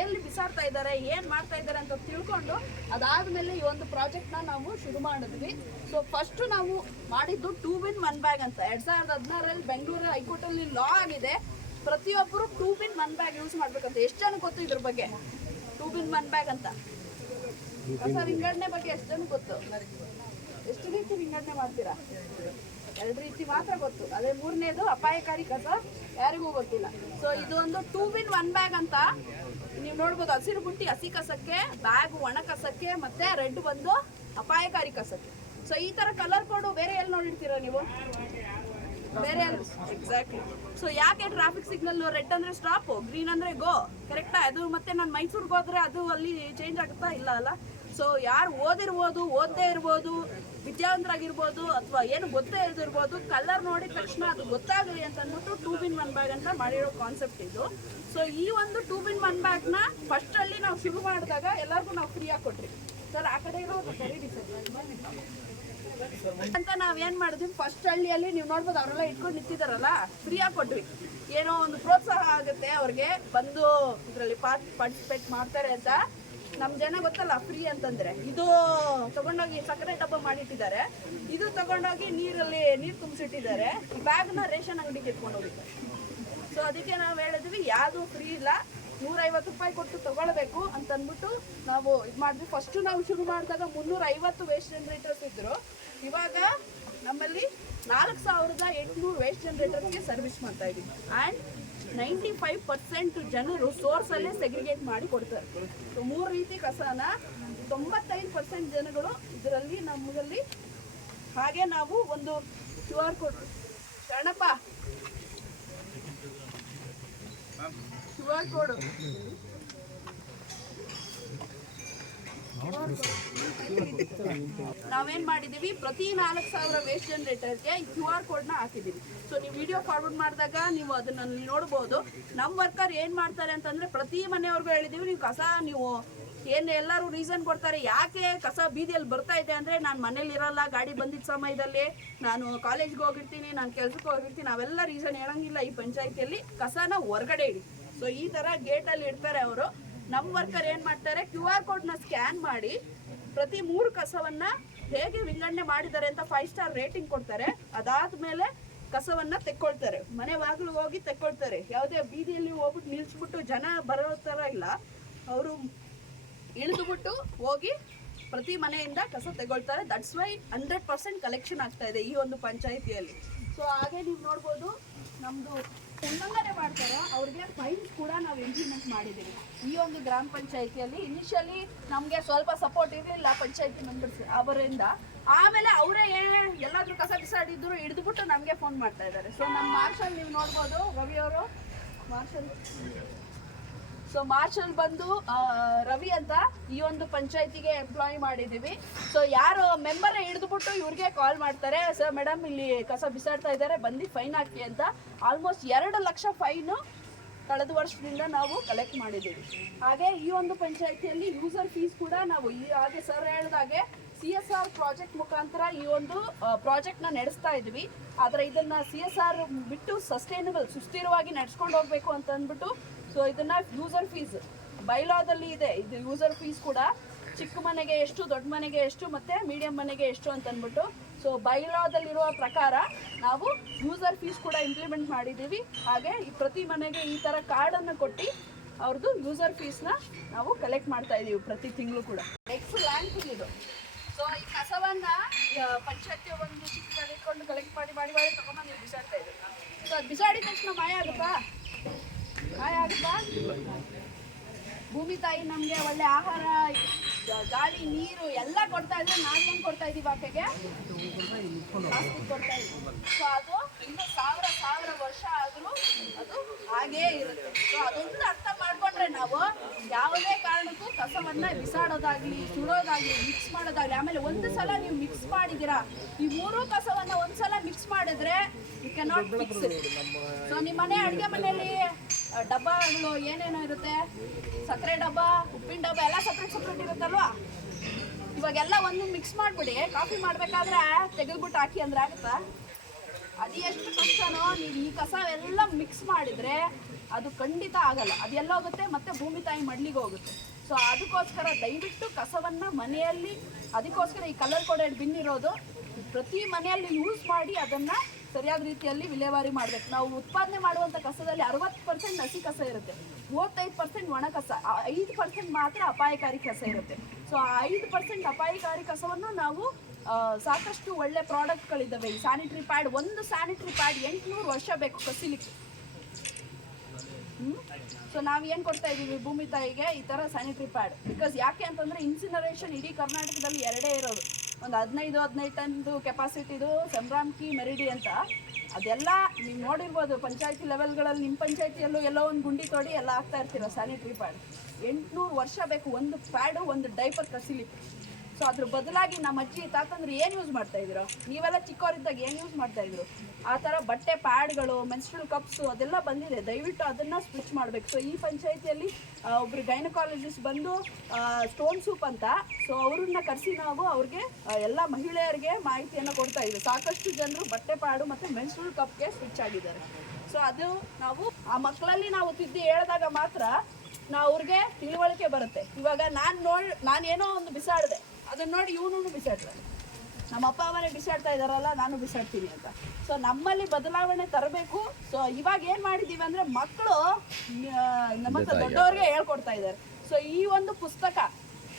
ಎಲ್ಲಿ ಬಿಸಾಡ್ತಾ ಇದ್ದಾರೆ, ಏನು ಮಾಡ್ತಾ ಇದ್ದಾರೆ ಅಂತ ತಿಳ್ಕೊಂಡು ಅದಾದಮೇಲೆ ಈ ಒಂದು ಪ್ರಾಜೆಕ್ಟ್ನ ನಾವು ಶುರು ಮಾಡಿದ್ವಿ. ಸೊ ಫಸ್ಟು ನಾವು ಮಾಡಿದ್ದು ಟೂ ಬಿನ್ ಒನ್ ಬ್ಯಾಗ್ ಅಂತ. ಎರಡು ಸಾವಿರದ ಹದಿನಾರರಲ್ಲಿ ಬೆಂಗಳೂರು ಹೈಕೋರ್ಟಲ್ಲಿ ಲಾ ಆಗಿದೆ. ಪ್ರತಿಯೊಬ್ಬರು two bin one bag use ಮಾಡಬೇಕಂತ. ಎಷ್ಟು ಜನ ಗೊತ್ತು ಇದ್ರ ಬಗ್ಗೆ? ಟೂ ಬಿನ್ ಒನ್ ಬ್ಯಾಗ್ ಅಂತ. ಕಸ ವಿಂಗಡಣೆ ಬಗ್ಗೆ ಎಷ್ಟು ಜನ ಗೊತ್ತು? ಎಷ್ಟು ರೀತಿ ವಿಂಗಡಣೆ ಮಾಡ್ತೀರಾ? ಎರಡು ರೀತಿ ಮಾತ್ರ ಗೊತ್ತು. ಅದೇ ಮೂರನೇದು ಅಪಾಯಕಾರಿ ಕಸ ಯಾರಿಗೂ ಗೊತ್ತಿಲ್ಲ. ಸೊ ಇದು ಒಂದು ಟೂ ಬಿನ್ ಒನ್ ಬ್ಯಾಗ್ ಅಂತ ನೀವು ನೋಡ್ಬೋದು. ಹಸಿರು ಬುಟ್ಟಿ ಹಸಿ ಕಸಕ್ಕೆ ಬ್ಯಾಗ್ ಒಣ ಕಸಕ್ಕೆ ಮತ್ತೆ ರೆಡ್ ಬಂದು ಅಪಾಯಕಾರಿ ಕಸಕ್ಕೆ. ಸೊ ಈ ತರ ಕಲರ್ ಕೊಡು ಬೇರೆ ಎಲ್ಲಿ ನೋಡಿರ್ತೀರಾ ನೀವು? ಎಕ್ಸಾಕ್ಟ್ಲಿ ಸೊ ಯಾಕೆ ಟ್ರಾಫಿಕ್ ಸಿಗ್ನಲ್ ರೆಡ್ ಅಂದ್ರೆ ಸ್ಟಾಪ್ ಗ್ರೀನ್ ಅಂದ್ರೆ ಗೋ ಕರೆಕ್ಟಾ ಅದು ಮತ್ತೆ ನಾನು ಮೈಸೂರಿಗೆ ಹೋದ್ರೆ ಅದು ಅಲ್ಲಿ ಚೇಂಜ್ ಆಗುತ್ತಾ ಇಲ್ಲ ಅಲ್ಲ? ಸೊ ಯಾರು ಓದಿರ್ಬೋದು, ಓದದೇ ಇರ್ಬೋದು, ವಿದ್ಯಾವಂತರಾಗಿರ್ಬೋದು ಅಥವಾ ಏನು ಗೊತ್ತೇ ಇಲ್ದಿರ್ಬೋದು ಕಲರ್ ನೋಡಿದ ತಕ್ಷಣ ಅದು ಗೊತ್ತಾಗಲಿ ಅಂತ ಅಂದ್ಬಿಟ್ಟು ಟೂ ಬಿನ್ ಒನ್ ಬ್ಯಾಗ್ ಅಂತ ಮಾಡಿರೋ ಕಾನ್ಸೆಪ್ಟ್ ಇದು. ಸೊ ಈ ಒಂದು ಟೂ ಬಿನ್ ಒನ್ ಬ್ಯಾಗ್ನ ಫಸ್ಟ್ ಅಲ್ಲಿ ನಾವು ಶುರು ಮಾಡಿದಾಗ ಎಲ್ಲರಿಗೂ ನಾವು ಫ್ರೀಯಾಗಿ ಕೊಟ್ರಿ. ಸರ್ ಆ ಕಡೆ ಇರೋ ಸರ್. ಅಂತ ನಾವ್ ಏನ್ ಮಾಡಿದ್ವಿ? ಫಸ್ಟ್ ಹಳ್ಳಿಯಲ್ಲಿ ನೀವು ನೋಡ್ಬೋದು ಅವರೆಲ್ಲ ಇಟ್ಕೊಂಡು ನಿಂತಿದಾರಲ್ಲ ಫ್ರೀಯಾಗಿ ಕೊಟ್ವಿ. ಏನೋ ಒಂದು ಪ್ರೋತ್ಸಾಹ ಆಗುತ್ತೆ ಅವ್ರಿಗೆ. ಬಂದು ಇದರಲ್ಲಿ ಪಾರ್ಟಿಸಿಪೇಟ್ ಮಾಡ್ತಾರೆ ಅಂತ. ನಮ್ ಜನ ಗೊತ್ತಲ್ಲ ಫ್ರೀ ಅಂತಂದ್ರೆ. ಇದು ತಗೊಂಡೋಗಿ ಸಕ್ಕರೆ ಡಬ್ಬ ಮಾಡಿಟ್ಟಿದ್ದಾರೆ. ಇದು ತಗೊಂಡೋಗಿ ನೀರಲ್ಲಿ ನೀರು ತುಂಬಿಸಿಟ್ಟಿದ್ದಾರೆ. ನ ರೇಷನ್ ಅಂಗಡಿಗೆ ಇಟ್ಕೊಂಡು ಹೋಗಿದ್ದಾರೆ. ಸೊ ಅದಕ್ಕೆ ನಾವು ಹೇಳಿದ್ವಿ, ಯಾವುದು ಫ್ರೀ ಇಲ್ಲ, ನೂರೈವತ್ತು ರೂಪಾಯಿ ಕೊಟ್ಟು ತಗೊಳ್ಬೇಕು ಅಂತ ಅಂದ್ಬಿಟ್ಟು ನಾವು ಇದು ಮಾಡಿದ್ವಿ. ಫಸ್ಟ್ ನಾವು ಶುರು ಮಾಡಿದಾಗ ಮುನ್ನೂರ ಐವತ್ತು ವೇಸ್ಟ್ ಜನರೇಟರ್ಸ್ ಇದ್ರು. ಇವಾಗ ನಮ್ಮಲ್ಲಿ ನಾಲ್ಕು ಸಾವಿರದ ಎಂಟುನೂರು ವೇಸ್ಟ್ ಜನರೇಟರ್ಸ್ಗೆ ಸರ್ವಿಸ್ ಮಾಡ್ತಾ ಇದ್ದೀವಿ. ಆ್ಯಂಡ್ ನೈಂಟಿ ಫೈವ್ ಪರ್ಸೆಂಟ್ ಜನರು ಸೋರ್ಸಲ್ಲೇ ಸೆಗ್ರಿಗೇಟ್ ಮಾಡಿ ಕೊಡ್ತಾರೆ. ಸೊ ಮೂರು ರೀತಿ ಕಸನ ತೊಂಬತ್ತೈದು ಪರ್ಸೆಂಟ್ ಜನಗಳು ಇದರಲ್ಲಿ ನಮ್ಮಲ್ಲಿ ಹಾಗೆ ನಾವು ಒಂದು Q R code Sharanappa. Q R code ನಾವೇನ್ ಮಾಡಿದೀವಿ? ಪ್ರತಿ ನಾಲ್ಕು ಸಾವಿರ ವೇಸ್ಟ್ ಜನರೇಟರ್ಗೆ ಕ್ಯೂ ಆರ್ ಕೋಡ್ನ ಹಾಕಿದೀವಿ. ಸೊ ನೀವು ವಿಡಿಯೋ ಫಾರ್ವರ್ಡ್ ಮಾಡಿದಾಗ ನೀವು ಅದನ್ನ ನೋಡಬಹುದು ನಮ್ಮ ವರ್ಕರ್ ಏನ್ ಮಾಡ್ತಾರೆ ಅಂತಂದ್ರೆ ಪ್ರತಿ ಮನೆಯವ್ರಿಗೂ ಹೇಳಿದೀವಿ, ನೀವು ಕಸ ನೀವು ಏನ್ ಎಲ್ಲರೂ ರೀಸನ್ ಕೊಡ್ತಾರೆ, ಯಾಕೆ ಕಸ ಬೀದಿಯಲ್ಲಿ ಬರ್ತಾ ಇದೆ ಅಂದ್ರೆ ನಾನು ಮನೇಲಿ ಇರಲ್ಲ, ಗಾಡಿ ಬಂದಿದ್ದ ಸಮಯದಲ್ಲಿ ನಾನು ಕಾಲೇಜ್ಗೆ ಹೋಗಿರ್ತೀನಿ, ನಾನು ಕೆಲ್ಸಕ್ಕೆ ಹೋಗಿರ್ತೀನಿ, ನಾವೆಲ್ಲ ರೀಸನ್ ಹೇಳಂಗಿಲ್ಲ ಈ ಪಂಚಾಯತಿಯಲ್ಲಿ. ಕಸನ ಹೊರಗಡೆ ಇಡಿ. ಸೊ ಈ ತರ ಗೇಟ್ ಅಲ್ಲಿ ಇಡ್ತಾರೆ ಅವರು. ನಮ್ಮ ವರ್ಕರ್ ಏನ್ ಮಾಡ್ತಾರೆ? ಕ್ಯೂ ಆರ್ ಕೋಡ್ನ ಸ್ಕ್ಯಾನ್ ಮಾಡಿ ಪ್ರತಿ ಮೂರು ಕಸವನ್ನ ಹೇಗೆ ವಿಂಗಡಣೆ ಮಾಡಿದ್ದಾರೆ ಅಂತ ಫೈವ್ ಸ್ಟಾರ್ ರೇಟಿಂಗ್ ಕೊಡ್ತಾರೆ. ಅದಾದ ಮೇಲೆ ಕಸವನ್ನ ತೆಕ್ಕೊಳ್ತಾರೆ. ಮನೆ ಬಾಗಿಲು ಹೋಗಿ ತೆಕ್ಕೊಳ್ತಾರೆ. ಯಾವುದೇ ಬೀದಿಯಲ್ಲಿ ಹೋಗ್ಬಿಟ್ಟು ನಿಲ್ಸ್ಬಿಟ್ಟು ಜನ ಬರೋ ತರ ಇಲ್ಲ. ಅವರು ಇಳಿದುಬಿಟ್ಟು ಹೋಗಿ ಪ್ರತಿ ಮನೆಯಿಂದ ಕಸ ತಗೊಳ್ತಾರೆ that's why hundred percent collection ಆಗ್ತಾ ಇದೆ ಈ ಒಂದು ಪಂಚಾಯಿತಿಯಲ್ಲಿ. ಸೊ ಹಾಗೆ ನೀವು ನೋಡ್ಬೋದು ನಮ್ಮದು ಉಲ್ಲಂಘನೆ ಮಾಡ್ತಾರೋ, ಅವ್ರಿಗೆ ಫೈನ್ಸ್ ಕೂಡ ನಾವು ಇಂಪ್ಲಿಮೆಂಟ್ ಮಾಡಿದ್ದೀವಿ. ಈ ಒಂದು ಗ್ರಾಮ ಪಂಚಾಯಿತಿಯಲ್ಲಿ ಇನಿಷಿಯಲಿ ನಮಗೆ ಸ್ವಲ್ಪ ಸಪೋರ್ಟ್ ಇರಲಿಲ್ಲ ಪಂಚಾಯಿತಿ ಮೆಂಬರ್ಸ್ ಅವರಿಂದ. ಆಮೇಲೆ ಅವರೇ ಎಲ್ಲಾದರೂ ಕಸ ಬಿಸಾಡಿದ್ರು ಹಿಡಿದುಬಿಟ್ಟು ನಮಗೆ ಫೋನ್ ಮಾಡ್ತಾ ಇದ್ದಾರೆ. ಸೊ ನಮ್ಮ ಮಾರ್ಷಲ್ ನೀವು ನೋಡ್ಬೋದು, ರವಿ ಅವರು. ಮಾರ್ಷಲ್ ಸೊ ಮಾರ್ಚಲ್ಲಿ ಬಂದು ರವಿ ಅಂತ ಈ ಒಂದು ಪಂಚಾಯತಿಗೆ ಎಂಪ್ಲಾಯ್ ಮಾಡಿದ್ದೀವಿ. ಸೊ ಯಾರು ಮೆಂಬರ್ ಹಿಡಿದುಬಿಟ್ಟು ಇವ್ರಿಗೆ ಕಾಲ್ ಮಾಡ್ತಾರೆ. ಸರ್ ಮೇಡಮ್ ಇಲ್ಲಿ ಕಸ ಬಿಸಾಡ್ತಾ ಇದ್ದಾರೆ ಬಂದು ಫೈನ್ ಹಾಕಿ ಅಂತ. ಆಲ್ಮೋಸ್ಟ್ ಎರಡು ಲಕ್ಷ ಫೈನು ಕಳೆದ ವರ್ಷದಿಂದ ನಾವು ಕಲೆಕ್ಟ್ ಮಾಡಿದ್ದೀವಿ. ಹಾಗೆ ಈ ಒಂದು ಪಂಚಾಯತಿಯಲ್ಲಿ ಯೂಸರ್ ಫೀಸ್ ಕೂಡ ನಾವು ಈ, ಹಾಗೆ ಸರ್ ಹೇಳಿದಾಗೆ ಸಿ ಎಸ್ ಆರ್ ಪ್ರಾಜೆಕ್ಟ್ ಮುಖಾಂತರ ಈ ಒಂದು ಪ್ರಾಜೆಕ್ಟ್ನ ನಡೆಸ್ತಾ ಇದ್ವಿ. ಆದರೆ ಇದನ್ನ ಸಿ ಎಸ್ ಆರ್ ಬಿಟ್ಟು ಸಸ್ಟೈನಬಲ್ ಸುಸ್ಥಿರವಾಗಿ ನಡ್ಸ್ಕೊಂಡು ಹೋಗ್ಬೇಕು ಅಂತ ಅಂದ್ಬಿಟ್ಟು ಸೊ ಇದನ್ನ ಯೂಸರ್ ಫೀಸ್ ಬೈಲಾದಲ್ಲಿ ಇದೆ. ಇದು ಯೂಸರ್ ಫೀಸ್ ಕೂಡ ಚಿಕ್ಕ ಮನೆಗೆ ಎಷ್ಟು, ದೊಡ್ಡ ಮನೆಗೆ ಎಷ್ಟು, ಮತ್ತೆ ಮೀಡಿಯಂ ಮನೆಗೆ ಎಷ್ಟು ಅಂತ ಅಂದ್ಬಿಟ್ಟು. ಸೊ ಬೈಲಾದಲ್ಲಿರುವ ಪ್ರಕಾರ ನಾವು ಯೂಸರ್ ಫೀಸ್ ಕೂಡ ಇಂಪ್ಲಿಮೆಂಟ್ ಮಾಡಿದ್ದೀವಿ. ಹಾಗೆ ಈ ಪ್ರತಿ ಮನೆಗೆ ಈ ಥರ ಕಾರ್ಡನ್ನು ಕೊಟ್ಟು ಅವ್ರದ್ದು ಯೂಸರ್ ಫೀಸ್ನ ನಾವು ಕಲೆಕ್ಟ್ ಮಾಡ್ತಾ ಇದ್ದೀವಿ ಪ್ರತಿ ತಿಂಗಳು ಕೂಡ. ನೆಕ್ಸ್ಟ್ ಲ್ಯಾಂಡ್ ಫಿಲ್ ಇದು. ಸೊ ಈ ಕಸವನ್ನ ಪಂಚಾಯತ್ಯ ಪಂಚಾಯತಿ ಒಂದು ಚಿಕ್ಕ ಕಲೆಕ್ಟ್ ಮಾಡಿ ಮಾಡಿ ಮಾಡಿ ನೀವು ಬಿಸಾಡ್ತಾ ಇದ್ದೀವಿ. ಸೊ ಬಿಸಾಡಿದ ತಕ್ಷಣ ಮಾಯ ಆಗುತ್ತಾ? ಭೂಮಿ ತಾಯಿ ನಮಗೆ ಒಳ್ಳೆ ಆಹಾರ, ಗಾಳಿ, ನೀರು ಎಲ್ಲ ಕೊಡ್ತಾ ಇದ್ರೆ ನಾವೇನು ಕೊಡ್ತಾ ಇದೀವಿ ಆಕೆಗೆ? ಕೊಡ್ತಾ ಅದು ಇನ್ನು ಸಾವಿರ ಸಾವಿರ ವರ್ಷ ಆದ್ರೂ ಅದು ಹಾಗೇ ಇರುತ್ತೆ. ಸೊ ಅದೊಂದು ಅರ್ಥ ಮಾಡ್ಕೊಂಡ್ರೆ ನಾವು ಯಾವುದೇ ಕಾರಣಕ್ಕೂ ಕಸವನ್ನ ಬಿಸಾಡೋದಾಗ್ಲಿ, ಸುಡೋದಾಗ್ಲಿ ಮಿಕ್ಸ್ ಮಾಡೋದಾಗ್ಲಿ, ಆಮೇಲೆ ಒಂದು ಸಲ ನೀವು ಮಿಕ್ಸ್ ಮಾಡಿದ್ದೀರಾ? ಈ ಮೂರು ಕಸವನ್ನ ಒಂದ್ಸಲ ಮಿಕ್ಸ್ ಮಾಡಿದ್ರೆ ಯು ಕೆನಾಟ್ ಮಿಕ್ಸ್ ಸೊ ನಿಮ್ಮ ಮನೆ ಅಡುಗೆ ಮನೆಯಲ್ಲಿ ಡಬ್ಬಗಳು ಏನೇನೋ ಇರುತ್ತೆ? ಸಕ್ಕರೆ ಡಬ್ಬ, ಉಪ್ಪಿನ ಡಬ್ಬ, ಎಲ್ಲ ಸಪ್ರೇಟ್ ಸಪ್ರೇಟ್ ಇರುತ್ತಲ್ವಾ? ಇವಾಗೆಲ್ಲ ಒಂದು ಮಿಕ್ಸ್ ಮಾಡಿಬಿಡಿ. ಕಾಫಿ ಮಾಡಬೇಕಾದ್ರೆ ತೆಗೆದ್ಬಿಟ್ಟು ಹಾಕಿ ಅಂದ್ರೆ ಆಗುತ್ತಾ? ಅದು ಎಷ್ಟು ಕಷ್ಟನೋ, ನೀವು ಈ ಕಸ ಎಲ್ಲ ಮಿಕ್ಸ್ ಮಾಡಿದ್ರೆ ಅದು ಖಂಡಿತ ಆಗಲ್ಲ. ಅದೆಲ್ಲ ಹೋಗುತ್ತೆ? ಮತ್ತೆ ಭೂಮಿ ತಾಯಿ ಮಡ್ಲಿಗೆ ಹೋಗುತ್ತೆ. ಸೊ ಅದಕ್ಕೋಸ್ಕರ ದಯವಿಟ್ಟು ಕಸವನ್ನು ಮನೆಯಲ್ಲಿ, ಅದಕ್ಕೋಸ್ಕರ ಈ ಕಲರ್ ಕೋಡೆಡ್ ಬಿನ್ ಇರೋದು, ಪ್ರತಿ ಮನೆಯಲ್ಲಿ ಯೂಸ್ ಮಾಡಿ ಅದನ್ನ ಸರಿಯಾದ ರೀತಿಯಲ್ಲಿ ವಿಲೇವಾರಿ ಮಾಡಬೇಕು. ನಾವು ಉತ್ಪಾದನೆ ಮಾಡುವಂಥ ಕಸದಲ್ಲಿ ಅರವತ್ತು ಪರ್ಸೆಂಟ್ ಹಸಿ ಕಸ ಇರುತ್ತೆ. ಮೂವತ್ತೈದು ಪರ್ಸೆಂಟ್ ಒಣ ಕಸ ಐದು ಪರ್ಸೆಂಟ್ ಮಾತ್ರ ಅಪಾಯಕಾರಿ ಕಸ ಇರುತ್ತೆ. ಸೊ ಆ ಐದು ಪರ್ಸೆಂಟ್ ಅಪಾಯಕಾರಿ ಕಸವನ್ನು ನಾವು ಸಾಕಷ್ಟು ಒಳ್ಳೆ ಪ್ರಾಡಕ್ಟ್ಗಳಿದ್ದಾವೆ. ಈ ಸ್ಯಾನಿಟರಿ ಪ್ಯಾಡ್ ಒಂದು ಸ್ಯಾನಿಟರಿ ಪ್ಯಾಡ್ ಎಂಟುನೂರು ವರ್ಷ ಬೇಕು ಕಸಿಲಿಕ್ಕೆ. ಸೊ ನಾವು ಏನು ಕೊಡ್ತಾ ಇದ್ದೀವಿ ಭೂಮಿ ತಾಯಿಗೆ? ಈ ಥರ ಸ್ಯಾನಿಟ್ರಿ ಪ್ಯಾಡ್ ಬಿಕಾಸ್ ಯಾಕೆ ಅಂತಂದರೆ ಇನ್ಸಿನರೇಷನ್ ಇಡೀ ಕರ್ನಾಟಕದಲ್ಲಿ ಎರಡೇ ಇರೋದು. ಒಂದು ಹದಿನೈದು ಹದಿನೈದು ಟನ್ದು ಕೆಪಾಸಿಟಿದು ಸಂಭ್ರಾಮ್ಕಿ ಮೆರಿಡಿ ಅಂತ. ಅದೆಲ್ಲ ನೀವು ನೋಡಿರ್ಬೋದು, ಪಂಚಾಯತಿ ಲೆವೆಲ್ಗಳಲ್ಲಿ ನಿಮ್ಮ ಪಂಚಾಯತಿಯಲ್ಲೂ ಎಲ್ಲೋ ಒಂದು ಗುಂಡಿ ತೋಡಿ ಎಲ್ಲ ಹಾಕ್ತಾ ಇರ್ತೀರ ಸ್ಯಾನಿಟ್ರಿ ಪ್ಯಾಡ್ ಎಂಟುನೂರು ವರ್ಷ ಬೇಕು, ಒಂದು ಪ್ಯಾಡು ಒಂದು ಡೈಪರ್ ಕಸಿಲಿಕ್ಕೆ. ಸೊ ಅದ್ರ ಬದಲಾಗಿ ನಮ್ಮ ಅಜ್ಜಿ ತಾತಂದ್ರೆ ಏನು ಯೂಸ್ ಮಾಡ್ತಾ ಇದ್ರು? ನೀವೆಲ್ಲ ಚಿಕ್ಕವರಿದ್ದಾಗ ಏನು ಯೂಸ್ ಮಾಡ್ತಾ ಇದ್ರು? ಆ ಥರ ಬಟ್ಟೆ ಪ್ಯಾಡ್ಗಳು ಮೆನ್ಸ್ಟ್ರಲ್ ಕಪ್ಸು ಅದೆಲ್ಲ ಬಂದಿದೆ. ದಯವಿಟ್ಟು ಅದನ್ನ ಸ್ವಿಚ್ ಮಾಡಬೇಕು. ಸೊ ಈ ಪಂಚಾಯತಿಯಲ್ಲಿ ಒಬ್ರು ಗೈನಕಾಲಜಿಸ್ಟ್ ಬಂದು ಸ್ಟೋನ್ ಸೂಪ್ ಅಂತ ಸೊ ಅವ್ರನ್ನ ಕರೆಸಿ ನಾವು ಅವ್ರಿಗೆ ಎಲ್ಲ ಮಹಿಳೆಯರಿಗೆ ಮಾಹಿತಿಯನ್ನು ಕೊಡ್ತಾ ಇದ್ದೀವಿ ಸಾಕಷ್ಟು ಜನರು ಬಟ್ಟೆ ಪ್ಯಾಡು ಮತ್ತು ಮೆನ್ಸ್ಟ್ರಲ್ ಕಪ್ಗೆ ಸ್ವಿಚ್ ಆಗಿದ್ದಾರೆ. ಸೊ ಅದು ನಾವು, ಆ ಮಕ್ಕಳಲ್ಲಿ ನಾವು ತಿದ್ದಿ ಹೇಳಿದಾಗ ಮಾತ್ರ ನಾವು ಅವ್ರಿಗೆ ತಿಳುವಳಿಕೆ ಬರುತ್ತೆ. ಇವಾಗ ನಾನು ನೋಡ್, ನಾನು ಏನೋ ಒಂದು ಬಿಸಾಡಿದೆ. ಅದನ್ನ ನೋಡಿ ಇವನು ಬಿಸಾಡ್ತಾನೆ ನಮ್ಮ ಅಪ್ಪ ಅವರೇ ಬಿಸಾಡ್ತಾ ಇದ್ದಾರಲ್ಲ ನಾನು ಬಿಸಾಡ್ತೀನಿ ಅಂತ. ಸೊ ನಮ್ಮಲ್ಲಿ ಬದಲಾವಣೆ ತರಬೇಕು. ಸೊ ಇವಾಗ ಏನು ಮಾಡಿದ್ದೀವಿ ಅಂದರೆ ಮಕ್ಕಳು ನಮ್ಮ ದೊಡ್ಡವ್ರಿಗೆ ಹೇಳ್ಕೊಡ್ತಾ ಇದ್ದಾರೆ. ಸೊ ಈ ಒಂದು ಪುಸ್ತಕ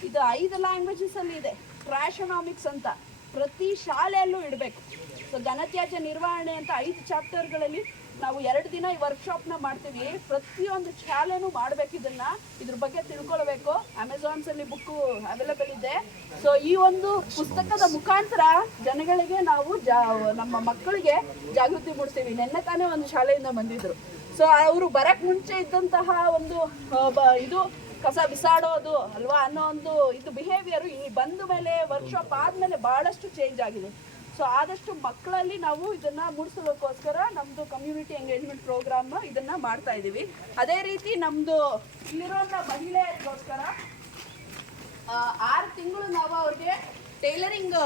ಇದು ಐದು ಲ್ಯಾಂಗ್ವೇಜಸ್ ಅಲ್ಲಿ ಇದೆ. ಟ್ರಾಶನಾಮಿಕ್ಸ್ ಅಂತ. ಪ್ರತಿ ಶಾಲೆಯಲ್ಲೂ ಇಡಬೇಕು. ಸೊ ಘನತ್ಯಾಜ್ಯ ನಿರ್ವಹಣೆ ಅಂತ ಐದು ಚಾಪ್ಟರ್ಗಳಲ್ಲಿ ನಾವು ಎರಡು ದಿನ ಈ ವರ್ಕ್ಶಾಪ್ನ ಮಾಡ್ತೀವಿ. ಪ್ರತಿಯೊಂದು ಶಾಲೆನೂ ಮಾಡಬೇಕು ಇದನ್ನ. ಇದ್ರ ಬಗ್ಗೆ ತಿಳ್ಕೊಳ್ಬೇಕು. ಅಮೆಝಾನ್ಸಲ್ಲಿ ಅಲ್ಲಿ ಬುಕ್ ಅವೈಲೇಬಲ್ ಇದೆ. ಸೊ ಈ ಒಂದು ಪುಸ್ತಕದ ಮುಖಾಂತರ ಜನಗಳಿಗೆ ನಾವು ಜಾ, ನಮ್ಮ ಮಕ್ಕಳಿಗೆ ಜಾಗೃತಿ ಮೂಡಿಸ್ತೀವಿ. ನಿನ್ನೆ ತಾನೇ ಒಂದು ಶಾಲೆಯಿಂದ ಬಂದಿದ್ರು. ಸೊ ಅವರು ಬರಕ್ ಮುಂಚೆ ಇದ್ದಂತಹ ಒಂದು ಇದು ಕಸ ಬಿಸಾಡೋದು ಅಲ್ವಾ ಅನ್ನೋ ಒಂದು, ಇದು ಬಿಹೇವಿಯರ್ ಈ ಬಂದ ಮೇಲೆ ವರ್ಕ್ಶಾಪ್ ಆದಮೇಲೆ ಬಹಳಷ್ಟು ಚೇಂಜ್ ಆಗಿದೆ. ಸೊ ಆದಷ್ಟು ಮಕ್ಕಳಲ್ಲಿ ನಾವು ಇದನ್ನ ಮೂಡಿಸೋದಕ್ಕೋಸ್ಕರ ನಮ್ದು ಕಮ್ಯುನಿಟಿ ಎಂಗೇಜ್ಮೆಂಟ್ ಪ್ರೋಗ್ರಾಮ್ ಇದನ್ನ ಮಾಡ್ತಾ ಇದೀವಿ. ಅದೇ ರೀತಿ ನಮ್ದು ಇಲ್ಲಿರೋ ಮಹಿಳೆಯರಿಗೋಸ್ಕರ ಆರು ತಿಂಗಳು ನಾವು ಅವ್ರಿಗೆ ಟೈಲರಿಂಗ್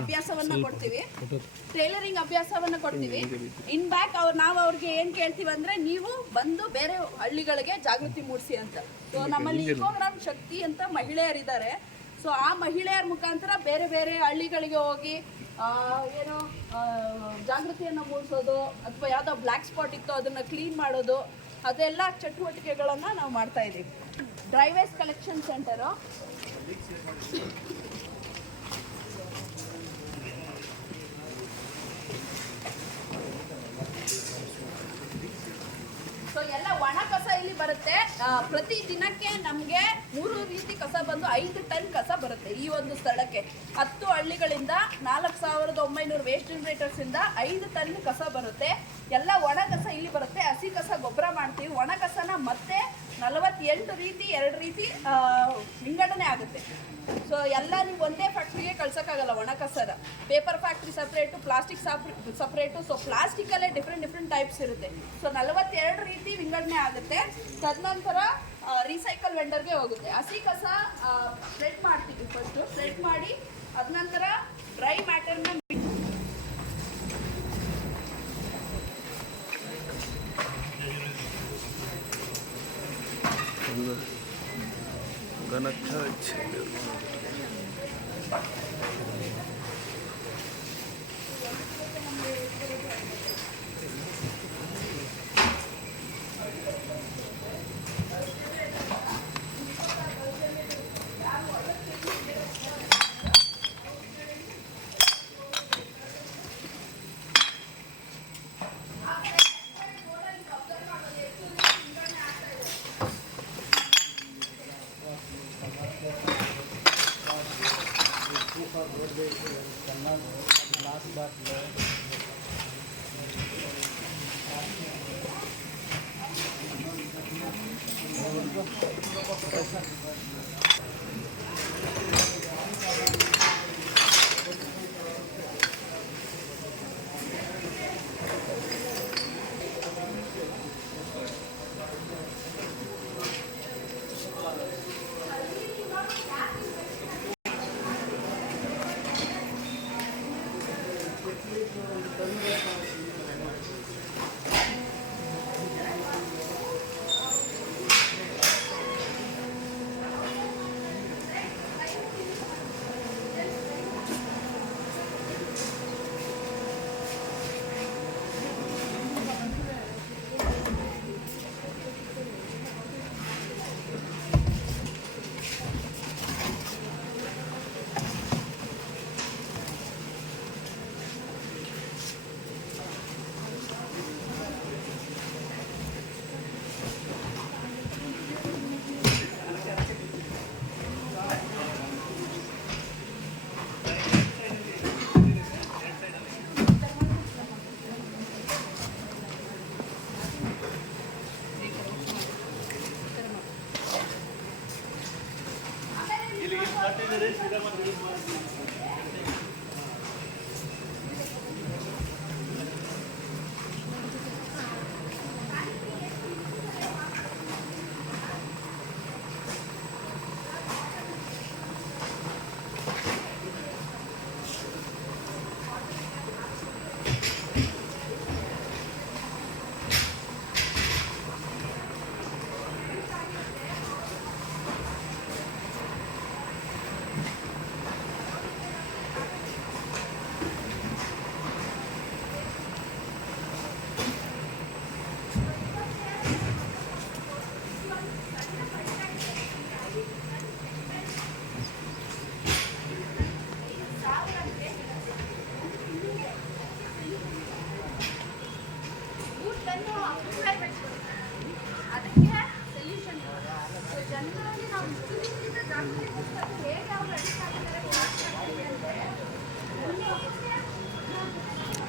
ಅಭ್ಯಾಸವನ್ನ ಕೊಡ್ತೀವಿ. ಟೈಲರಿಂಗ್ ಅಭ್ಯಾಸವನ್ನ ಕೊಡ್ತೀವಿ. ಇನ್ ಬ್ಯಾಕ್ ಅವ್ರು ನಾವು ಅವ್ರಿಗೆ ಏನ್ ಕೇಳ್ತೀವಿ ಅಂದ್ರೆ ನೀವು ಬಂದು ಬೇರೆ ಹಳ್ಳಿಗಳಿಗೆ ಜಾಗೃತಿ ಮೂಡಿಸಿ ಅಂತ. ಸೊ ನಮ್ಮಲ್ಲಿ ಇಕೋಗ್ರಾಮ್ ಶಕ್ತಿ ಅಂತ ಮಹಿಳೆಯರಿದ್ದಾರೆ. ಸೊ ಆ ಮಹಿಳೆಯರ ಮುಖಾಂತರ ಬೇರೆ ಬೇರೆ ಹಳ್ಳಿಗಳಿಗೆ ಹೋಗಿ ಏನು ಜಾಗೃತಿಯನ್ನು ಮೂಡಿಸೋದು, ಅಥವಾ ಯಾವುದೋ ಬ್ಲ್ಯಾಕ್ ಸ್ಪಾಟ್ ಇತ್ತು ಅದನ್ನು ಕ್ಲೀನ್ ಮಾಡೋದು, ಅದೆಲ್ಲ ಚಟುವಟಿಕೆಗಳನ್ನು ನಾವು ಮಾಡ್ತಾ ಇದ್ದೀವಿ ಡ್ರೈವೇಸ್ ಕಲೆಕ್ಷನ್ ಸೆಂಟರು ಸೊ ಎಲ್ಲ ಒಣ ಕಸ ಇಲ್ಲಿ ಬರುತ್ತೆ. ಪ್ರತಿ ದಿನಕ್ಕೆ ನಮಗೆ ಮೂರು ರೀತಿ ಕಸ ಬಂದು ಐದು ಟನ್ ಕಸ ಬರುತ್ತೆ ಈ ಒಂದು ಸ್ಥಳಕ್ಕೆ. ಹತ್ತು ಹಳ್ಳಿಗಳಿಂದ ನಾಲ್ಕು ಸಾವಿರದ ಒಂಬೈನೂರು ವೇಸ್ಟ್ ಜನರೇಟರ್ಸ್ ಇಂದ ಐದು ಟನ್ ಕಸ ಬರುತ್ತೆ. ಎಲ್ಲ ಒಣ ಕಸ ಇಲ್ಲಿ ಬರುತ್ತೆ. ಹಸಿ ಕಸ ಗೊಬ್ಬರ ಮಾಡ್ತೀವಿ. ಒಣ ಕಸನ ಮತ್ತೆ ನಲವತ್ತೆಂಟು ರೀತಿ, ಎರಡು ರೀತಿ ವಿಂಗಡಣೆ ಆಗುತ್ತೆ. ಸೊ ಎಲ್ಲ ನೀವು ಒಂದೇ ಫ್ಯಾಕ್ಟ್ರಿಗೆ ಕಳ್ಸೋಕ್ಕಾಗಲ್ಲ ಒಣ ಕಸದ. Paper factory separate plastic separate so ಪ್ಲಾಸ್ಟಿಕಲ್ಲೇ different different types ಇರುತ್ತೆ. ಸೊ ನಲವತ್ತೆರಡು ರೀತಿ ವಿಂಗಡಣೆ ಆಗುತ್ತೆ. ತದನಂತರ ರೀಸೈಕಲ್ ವೆಂಡರ್ಗೆ ಹೋಗುತ್ತೆ. ಹಸಿ ಕಸ ಸ್ಪ್ರೆಡ್ ಮಾಡ್ತೀವಿ ಫಸ್ಟು ಸ್ಪ್ರೆಡ್ ಮಾಡಿ, ಅದನಂತರ ಡ್ರೈ ಮ್ಯಾಟರ್ನ ಘನತ್ಯಾಜ್ಯ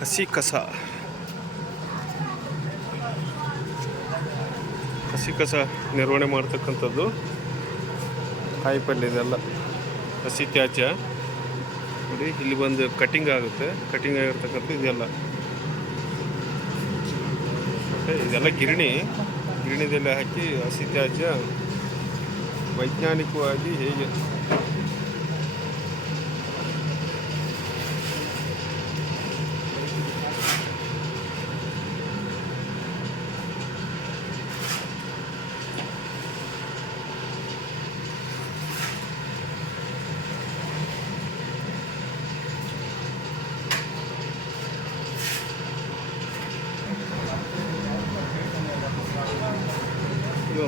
ಹಸಿ ಕಸ. ಹಸಿ ಕಸ ನಿರ್ವಹಣೆ ಮಾಡ್ತಕ್ಕಂಥದ್ದು. ಕಾಯಿ ಪಲ್ಯ ಇದೆಲ್ಲ ಹಸಿ ತ್ಯಾಜ್ಯ. ನೋಡಿ ಇಲ್ಲಿ ಬಂದು ಕಟಿಂಗ್ ಆಗುತ್ತೆ. ಕಟಿಂಗ್ ಆಗಿರ್ತಕ್ಕಂಥ ಇದೆಲ್ಲ. ಇದೆಲ್ಲ ಗಿರಣಿ. ಗಿರಣಿದಲ್ಲಿ ಹಾಕಿ ಹಸಿ ತ್ಯಾಜ್ಯ ವೈಜ್ಞಾನಿಕವಾಗಿ ಹೇಗೆ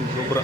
ಇದೊಂದು ಗೊಬ್ಬರ